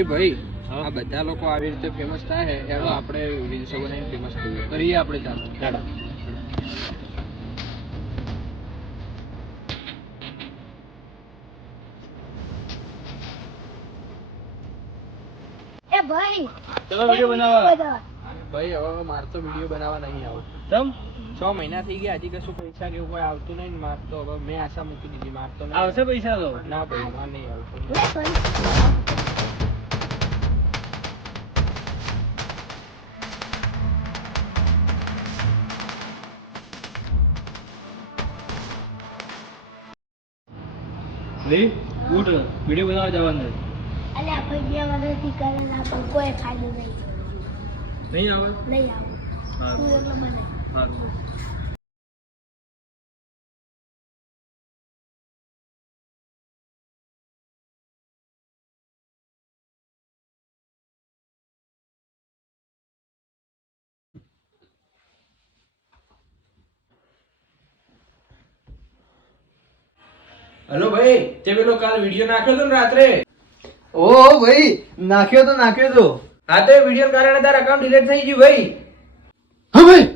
એ ભાઈ આ બધા લોકો આવી રીતે ફેમસ થાય એનો આપણે રીલ્સો બનાવીને ફેમસ થઈએ કરીએ આપણે ચાલો. એ ભાઈ ચલો વિડિયો બનાવવા. ભાઈ હવે મારે તો વિડીયો બનાવવા નહીં આવું. તમ 6 મહિના થઈ ગયા હજી કશું પૈસા ને એવું કોઈ આવતું નહીં ને માર તો હવે મેં આશા મૂકી દીધી. માર તો નહીં આવશે પૈસા તો. ના ભાઈ માર નહીં આવતું. લે ઉઠ વિડિયો બનાવવા જવાનું છે. અલ્યા ભાઈ 2 વર્ષથી કરેલા પણ કોઈ ફાયદો નહીં. નહીં આવે. નહીં આવે. તું એકલો બનાય. સારું. હેલો ભાઈ તે પેલો કાલ વિડીયો નાખ્યો તો ને રાત્રે. ઓ ભાઈ નાખ્યો તો હા તો એ વિડીયો કારણે તાર અકાઉન્ટ ડિલીટ થઈ ગયું ભાઈ. હા ભાઈ